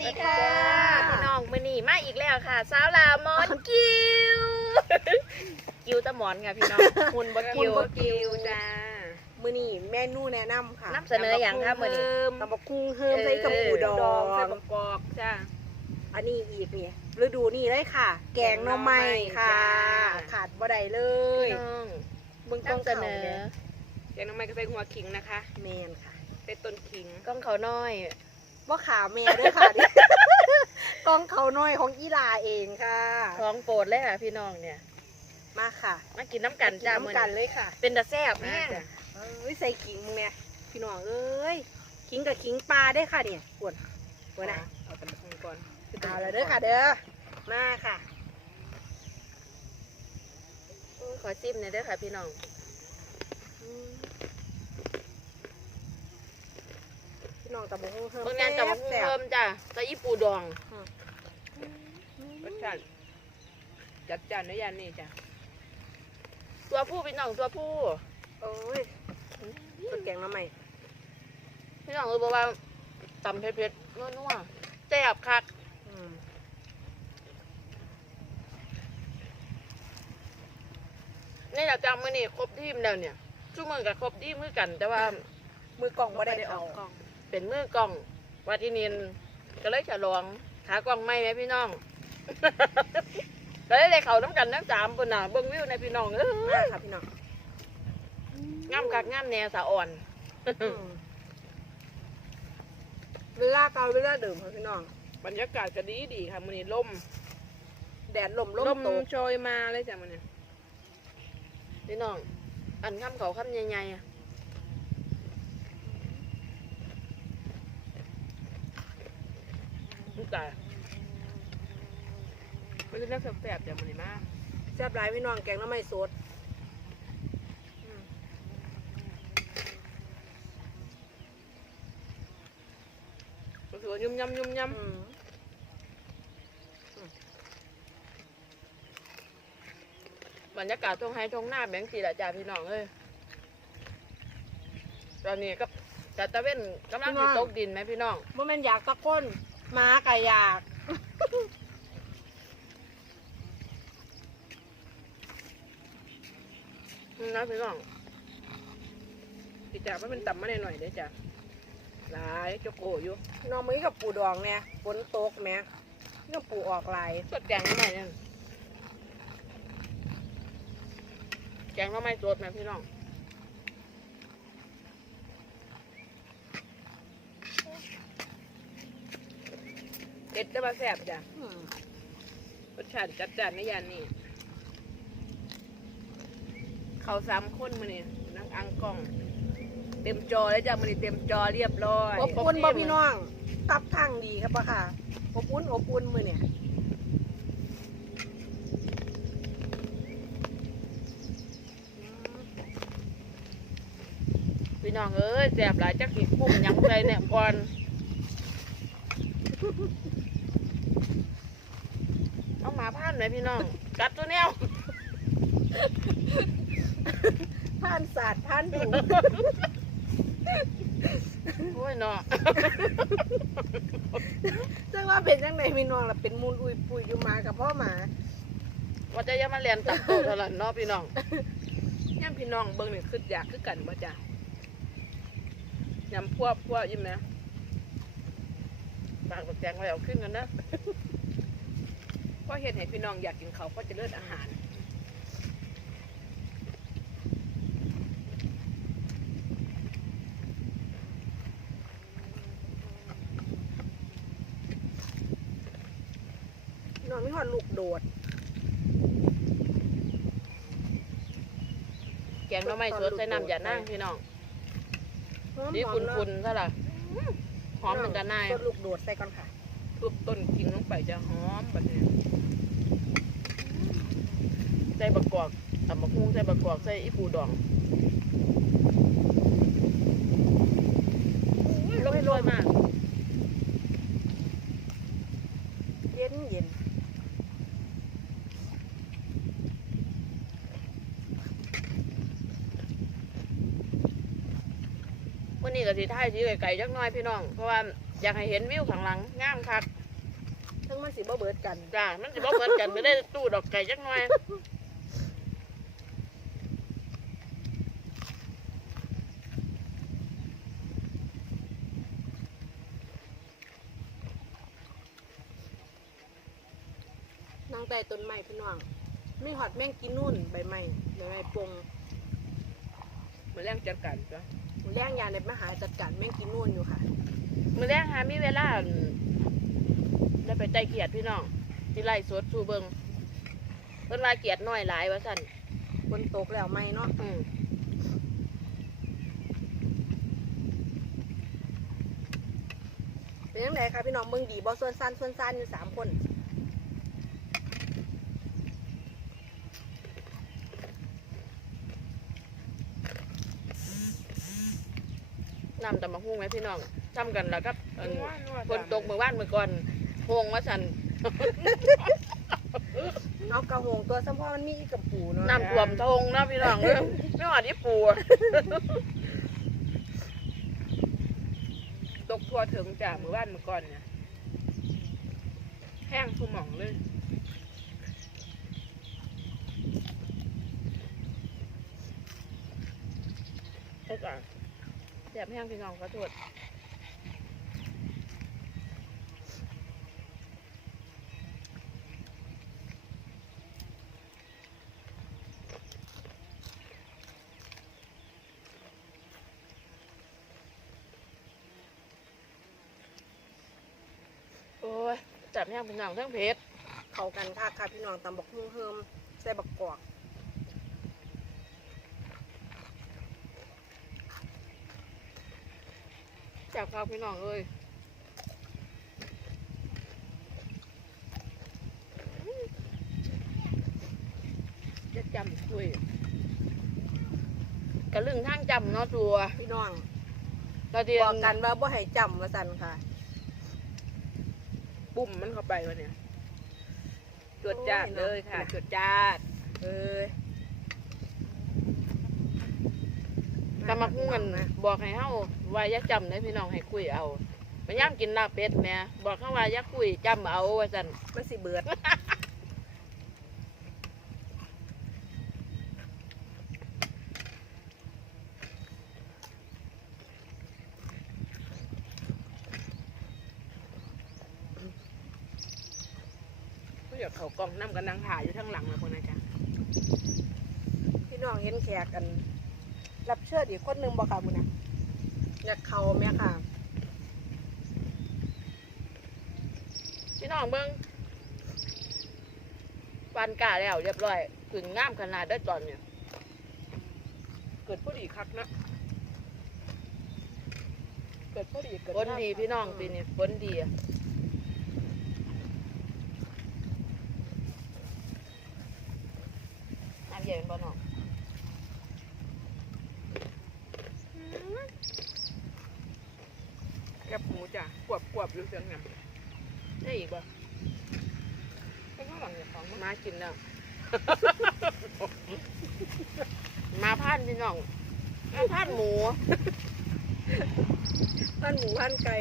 ดีค่ะพี่น้องมือนี่มาอีกแล้วค่ะ สาวลามอนกิวกิวตะหมอนค่ะพี่น้องหุ่นบหุ่กินวบ่กิ้วจ้ามื้อนี้เมนูแนะนำค่ะนำเสนออย่างค่ะมื้อนี้ตำบักหุ่งเฮิมใส่กับปูดองใส่บักกอกจ้าอันนี้อีกนี่ฤดูนี้เลยค่ะ แกงหน่อไม้ค่ะจ้าขาดบ่ได้เลยพี่น้องเบิ่งกล้องนำเสเขานอเนี่ยแกงน้ำมันก็ใส่หัวขิงนะคะแมนค่ะใส่ต้นขิงกล้องเขาน้อย ว่าขาแม่ด้วยค่ะนี่กล้องเขาน้อยของอีลาเองค่ะท้องโปรดเลยค่ะพี่น้องเนี่ย มาค่ะมากินน้ำกันจ้ากิมือน้ำกันนี้เลยค่ะเป็นตะแซ่บมาแห้งจ้ะเอ้ยใส่ขิงมึงเนี่ยพี่น้องเอ้ยขิงกับขิงปลาได้ค่ะเนี่ยปวดปวดนะเอาตำบักหุ่งก่อนเอาแล้วเด้อค่ะเด้อมาค่ะโอ้ยขอจิ้มหน่อยเด้อค่ะพี่น้องอืม พี่น้องตะบงเฮิมบางงานจะมาแซ่บเพิ่มจ้าตะอีปูดองรสชาติจัดจานด้วยยานนี่จ้ะตัวผู้พี่น้องตัวผู้โอ้ยตัวแกงน้ำใหม่พี่น้องเออบอกว่าตำเผ็ดๆนัวๆแซ่บคักอืมนี่แหละจำมือนี่ครบทีมแล้วเนี่ยชั่วโมงกับครบทีมมือกัน แต่ว่ามือกล่องบ่ได้อเอาอกกล้อง เป็นมือกล้องวัดอินินก็เลยฉลองขากล้องไม่ไหมพี่น้อง ก็เลยได้เขาน้ำกันทั้งสามคนน่ะเบิ้งวิวในพี่น้องเอ้มายค่ะพี่น้องงามคักงามแนวสะอ่อนอืมเวลาเก่าเวลาเดิมค่ะพี่น้อง บรรยากาศก็ดีดีค่ะมันนี้ล่มแดดลมลมล่มตกโชยมาเลยจ้ะมันนี้พี่น้อง อันคำเขาคำใหญ่ๆอะ ลูกตามันจะเลือกแสบๆจ้ะมันนี้มากแซ่บหลายพี่น้องแกงน้ำใหม่สดก็คือว่ายุ่มยำยุ่มยอืมบรรยากาศทงไฮทงหน้าแบงค์สีละจ้าพี่น้องเอ้ยตอนนี้ก็จัดตะเว้นกำลังสิตกดินไหมพี่น้องบ่แม่นอยากตะก้น มาก็อยากนี่นะพี่น้องำพี่จ๋าว่ามันต่ำมาหน่อยๆเด้อจ้ะหลายโจโกอยู่น้องมื้อกับปูดองเนี่ยฝนตกแหม่เรื่องปูออกหลายสดแกงทำไมเนี่ยแกงทำไมสดนะพี่น้อง เด็ดจะมาแสบจ้ะอืมรสชาติจัดจานในยานนี่เขาสามคนมาเนี่ยนั่งอังกล้อง เต็มจอเลยจ้ะมันนี่เต็มจอเรียบร้อยอบอุ่นบ่พี่น้องกับทางดีครับปะค่ะอบอุ่นอบอุ่นมื้อเนี่ยพี่น้องเอ้ยแสบหลายจักขีกุ้งหยังใจเนี่ยก่อนเอาหมาพันไหมพี่น้อง กัดตัวแนวผ่านศาสตร์ผ่านดูโอ้ยเนาะจังว่าเป็นจังไดพี่น้องล่ะเป็นมูลอุยปุยอยู่มากับพ่อหมาว่าจะอยังมาเรียนตัดโตเท่านั้นเนาะพี่น้องย่ำพี่น้องเบิ่งนี่คืออยากคือกันบ่จ้ะยำพวกพวกยิ้มนะฝากแจงไว้เอาขึ้นกันนะ เพราะเห็นให้พี่น้องอยากกินเขาวก็จะเลือกอาหารพี่น้องมีหอดลูกโดด แกงหน้ำไม้สดใส่น้ำอย่านั่งพี่น้องหอมนี่หอคุมณเนาะคุณซะล่ะหอมเหมือนกันนายสดลูกโดดใส่ก่อนค่ะ ทุบต้นกิงลงไปจะหอมแบบนี้ใส่บะกอกตำบักฮุ้งใส่บะกอกใส่อีปูดองลงสวยมาก เย็นเย็นวันนี้ก็สิท้ายที่ไก่ๆจักหน้อยพี่น้อง เพราะว่า อยากให้เห็นวิวข้างหลังงามคักทั้งมันสิบ่เบิดกันจ้ามันสิบ่เหมือนกันไม่ได้ตู้ดอกไก่จักหน่อยนางใต้ต้นไม้พี่น้องมีหอดแมงกินนู่นใบไม้ใบไม้ปงมาแรงจัดการจ้ะ แรงยาในมหาจัดการแมงกินนู่นอยู่ค่ะ มื้อแรกหามีเวลาอั่นได้ไปใจเกียรติพี่น้องที่ไล่สดสู่เบิงเพิ่นว่าเกียรติน้อยหลายว่าซั่นบนตกแล้วไหมเนาะอืมเป็นยังไงคะพี่น้องเมืองดีบอส่วนสั้นส่วนสั้นอยู่สามคน น้ำตำบักหุ่งไหมพี่น้องจำกันแล้วกับอันว่าว่าฝนตกเมื่อวานเมื่อก่อนโฮงว่าซั่นเอากระหงตัวสมพอมันมีอีกกับปูเนาะน้ำท่วมทงนะพี่น้องเอ้ยไม่หอดที่ปูอะตกทั่วถึงจ้ะมือบ้านมือก่อนเนี่ยแห้งทุหม่องเลยเอ้ยก่อ นแซ่บแห้งพี่น้องขอโทษโอ้ยจับแห้งพี่น้องทั้งเพชรเข้ากันค่ะค่ะพี่น้องตำบักหุ่งเฮิมใส่บักกอก จับข้าวพี่น้องเอ้ยจะจำคุยกระลึงทางจำเนาะตัวพี่น้องเราเดียบอกกันว่าบ่ให้จำว่าสันค่ะปุ่มมันเข้าไปวะเนี่ยจวดจาดเลยค่ะจวดจาดเอ้ยกำมักม่วนบอกให้เฮา ว่าอย่าจำได้พี่น้องให้คุยเอาไปย่ามกินลาบเป็ดแหม่บอกเขาว่าอย่าคุยจำเอาว่าซั่นมันสิเบิดก็อยากเขากล้องน้ำกันนางถ่ายอยู่ทั้งหลังเลยคนนะจ๊ะพี่น้องเห็นแขกกัน รับเชิญอีกคนหนึงบ่ค่ะบุญนะ อยากเข้าแม่ค่ะ พี่น้องเบิ่งปานกาแล้วเรียบร้อยถึงงามขนาดได้ตอนเนี่ย เกิดพอดีคักนะ เกิดพอดีเกิดฝนดีพี่น้องปีนี้ฝนดีอะน้ำเย็นบ่น้อง แคบหมูจ้ะกวบกวบอยู่ เสียงไงได้อีกบ่เป็นข้างหลังเนี่ยของมันมากินแล้ว มาพานพี่น้องมาพานหมู พันหมูพันไก่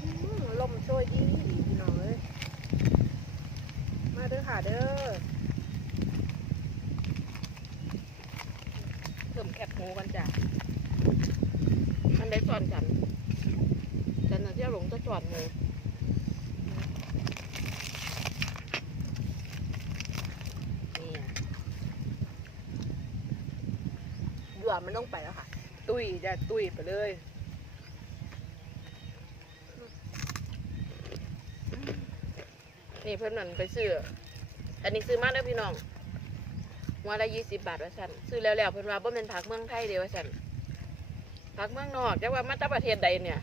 อืมลมโชยดีดีพี่น้องเอ้ยมาเด้อค่ะเด้อ เพิ่มแคบหมูกันจ้ะ มันได้สอนกันฉันน่ะเที่ยวหลงจะสอนหมู นี่อะือมันต้องไปแล้วค่ะ ตุ้ยจะตุ้ยไปเลยนี่เพื่อนนั่นไปซื้อ อันนี้ซื้อมาเด้อพี่น้องวันละยี่สิบบาทว่าสันซื้อแล้วแล้วเพื่อนว่าบ่เป็นผักเมืองไทยเดียวว่าสันผักเมืองนอกแต่ว่ามาจาประเทศใดเนี่ย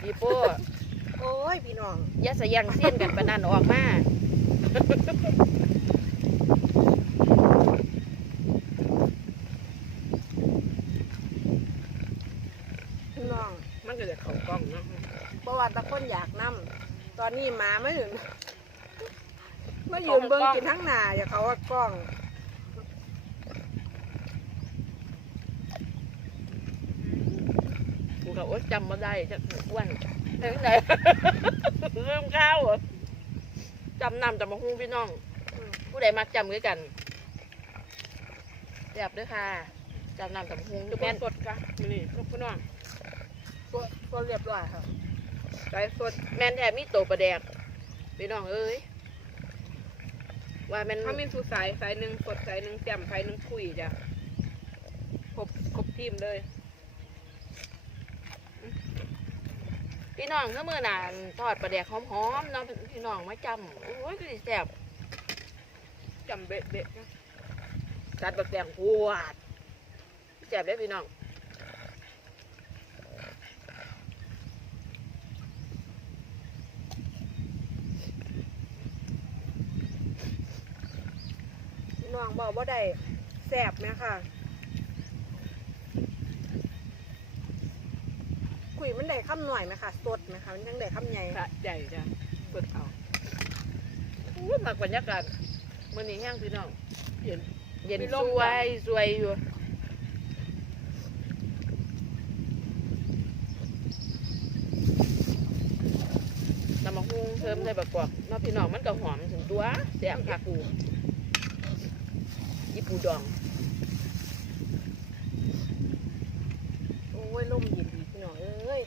ปีโป้ ยพี่น้องอยาสะยังเส้นกันปานนันออกมาพี่น้องมันก็จะเขากล้องเนาะว่าแตะคนอยากนํตอนนี้หมาไม่ถึงมายืนเบิ่งกินทั้งหน้าอย่าเขาว่ากล้องกูก็ว่าจำมาได้จะอ้วน ไปไหนเริ่มข้าวเหรอจำนำจำมาหุ้งพี่น้องอืมผู้ใดมักจำด้วยกันแซ่บด้วยค่ะจำนำจำหุ้งทุกคแม่นนสดค่ะมื้อนี่ทุกพี่น้องตัวตัวเรียบร้อยค่ะใจสดแม่นแถมมีโตประแดกพี่น้องเอ้ยว่าแม่นถ้ามีสูสายสายหนึ่งสดสายหนึ่งแจ่มสายหนึ่งคุยจ้ะครบครบทีมเลย พี่น้องก็มือหนานทอดประแดกหอมๆเน้องพี่น้องมาจำโอ้ยก็สิแซ่บจำเบ็ดเบ็ดนะจัดบักแดงปวดแซ่บได้พี่น้องพี่น้องบอกว่าได้แสบไหมค่ะ คุยมันได้คำหน่อยไหมค่ะสดไหมคะมันยังได้คำใหญ่สะใจจ้ะสดเอาอุ้ยมักบรรยากาศมื้อนี้แห้งพี่น้องเย็นเย็นมีสลมวยสวยอยู่น้ำมะฮุ่งเพิ่มใส่บักกวอกเน้องพี่น้องมันก็หอมถึงตัวแซ่บค่ะปูยี่ปูดอง โอ้ยลมเย็นดีพี่น้องเอ้ย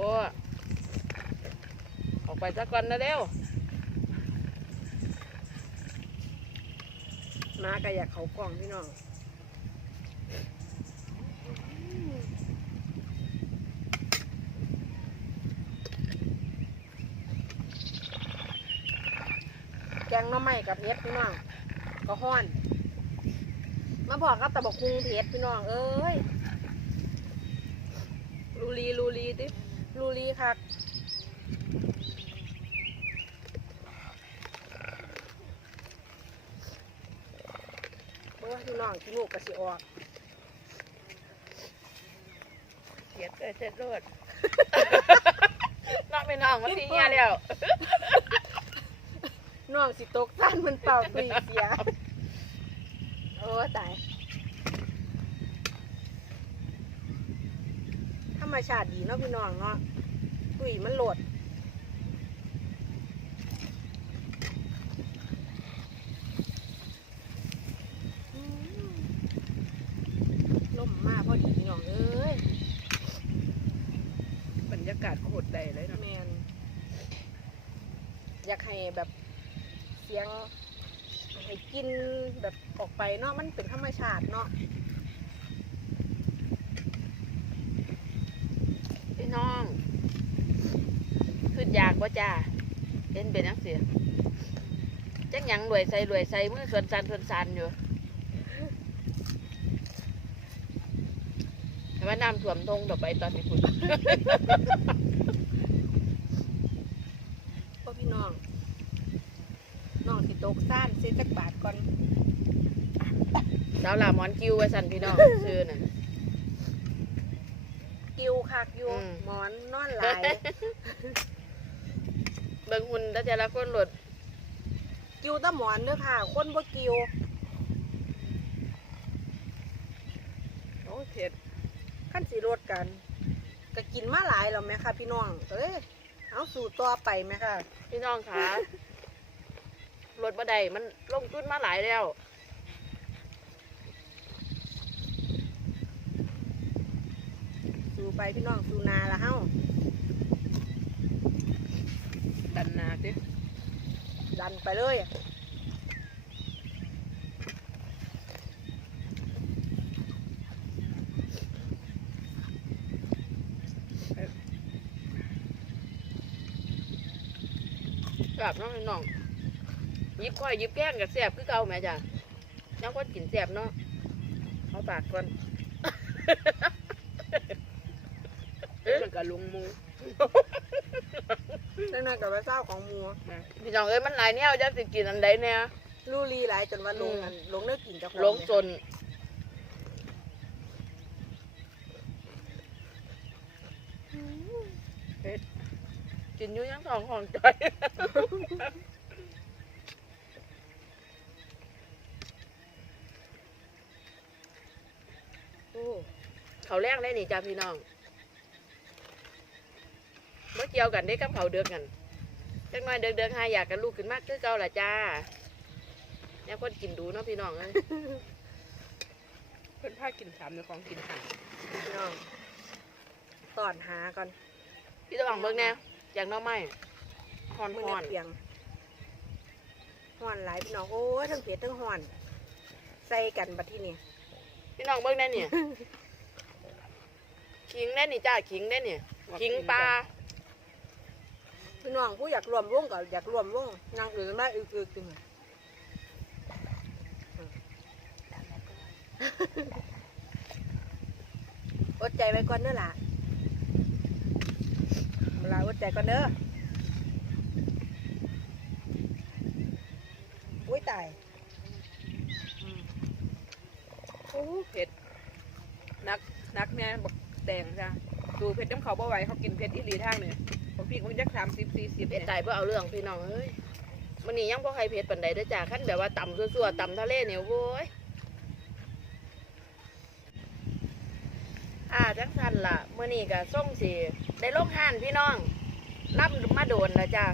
พี่โป้ออกไปสักก่อนนะเร็วมาก็อยากเขากล่องพี่น้องแกงน้ำใหม่กับเพชรพี่น้องก็ห้อน มาบอกกับตะบกคุงเพชรพี่น้อง เอ้ยลูรีลูรีดิ ลูรีคักเมื่อพี่น้องขี้มูกกระสิออกเสียดเลยเสร็จรดน้องพี่น้องมันสีเงี้ยแล้วน้องสิตกสั้นมันเป่าตุยเสีย โอ้ตาย รรมชาติดีเนาะพี่น้องเนาะตุยมันโหลดอืมล่มมากพอดีพี่น้องเอ้ยบรรยากาศโคตรใดเลยเนาะแมนอยากให้แบบเสียงให้กินแบบออกไปเนาะมันเป็นธรรมชาติเนาะ พี่น้อง ขึ้นอยากว่าจ้าเล่นเป็นนักเสียจังหยังรวยใส่รวยใส่มือส่วนสันส่วนสันอยู่แต่ว่าน้ำท่วมทงต่อไปตอนนี้คุณพ่อพี่น้องน้องสิตกซ่านซื้อจักบาทก่อนสาวหลาหมอนกิ้วไว้สันพี่น้องซื้อน่ะกิวคักอยู่อืมหมอนนอนหลาย เบิ่งหุ่นแต่ละคนหลดกิวแตะหมอนเด้อค่ะ คนบ่กิวโอ้เผ็ดขั้นสีรดกันก็กินมาหลายแล้วไหมคะพี่น้องเอ้ยเอาสู่ต่อไปไหมคะพี่น้องคะรถบ่ได้มันลงทุนมาหลายแล้วสู่ไปพี่น้องสู่นาละเฮ้า ดันนาดิดันไปเลยแบบน้องพี่น้องยิบก้อยยิบแกงกับแซ่บคือเก่าแม่จ้ะยังคนกินแซ่บเนาะเอาปากก่อนมันก็ลุงมู นั่นน่ะกับว่าเศร้าของหมูพี่น้องเอ้ยมันหลายแนวจะสิกินอันใดเนี่ยลูรีหลายจนว่าลงอันลงเนื้อกินเจ้าของหลงเนี่ยจนเผ็ดกินอยู่ยังสองของใจโอ้เขาแรกได้นี่จ้าพี่น้องเมื่อเกี่ยวกันได้กับเขาเดือกกัน จังน้อยเดือกเดือกหาอยากกันลูกขึ้นมากคือเก่าล่ะจ้าเนี่ยคนกินดูเนาะพี่น้องเอ้ยเพิ่นพากินสามในของกินหันพี่น้องตอนหาก่อนพี่ตะวังเบิ่งแน่อยากหน้อไม้ฮอนมือฮเนี่อยนเปียงห่อนหลายพี่น้องโอ้ยทั้งเผ็ดทั้งห่อน ใส่กันบัดที่นี่พี่น้องเบิ่งแน่เนี่ยขิงแน่นี่จ้าขิงแน่เนี่ยขิงปลา พี่น้องผู้อยากรวมวงก็อยากรวมวงนั่งอื่นได้อึกๆตึงอดใจไว้ก่อนเด้อล่ะเวลาอดใจก่อนเด้ออุ้ยตายโอ้เผ็ดนักนักเนี่ยบักแดงจ้ะดูเผ็ดน้ำเขาบ่ไหวเขากินเผ็ดอีหลีทางเนี่ย บางพี่ก็จักสามสิบสี่สิบเผ็เนี่ดยตายเพื่อเอาเรื่องพี่น้องเอ้ยมันนี่ยังบ่ใครเผ็ดปานใดเด้อจ้าขั้นแบบว่าต่ำซั่วๆต่ำทะเลเนี่ยโว้ยอ่าจังสันล่ะมื้อนี้ก็ส่งสิได้ลงห้านพี่น้องรับมาโดนแล้วจ้า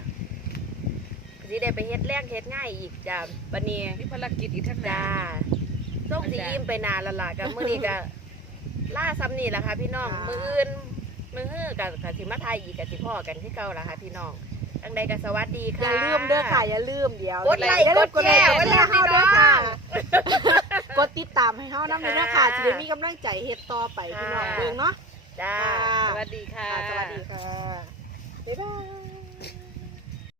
สิได้ไปเฮ็ดแรงเฮ็ดง่ายอีกจ้าบัดนี้มีภารกิจอีกทั้งนั้จ้านส่งสียิ้มไปนานและล่ะกับมื้อนี้ก็ล่าซ้ำนี่แหละค่ะพี่น้องจ้ามื้มื้ออื่น มื้อฮื้อกับกับสิมาไทยอีกกับสิพ่อกันที่เก่าล่ะค่ะพี่น้องจังใดก็สวัสดีอค่ะย่าลืมเด้อค่ะ อย่าลืมเดี๋ยวกดไลค์อย่าลืมกดแชร์กดไลค์ไว้กดเลยแชร์พี่น้องกดติดตามให้เฮานำเลยนะค่ะค่ะสิได้มีกำลังใจเฮ็ดต่อไปพี่น้องค่ะเบิ่งเนาะจ้าค่ะสวัสดีค่ะค่ะ สวัสดีค่ะ บ๊ายบาย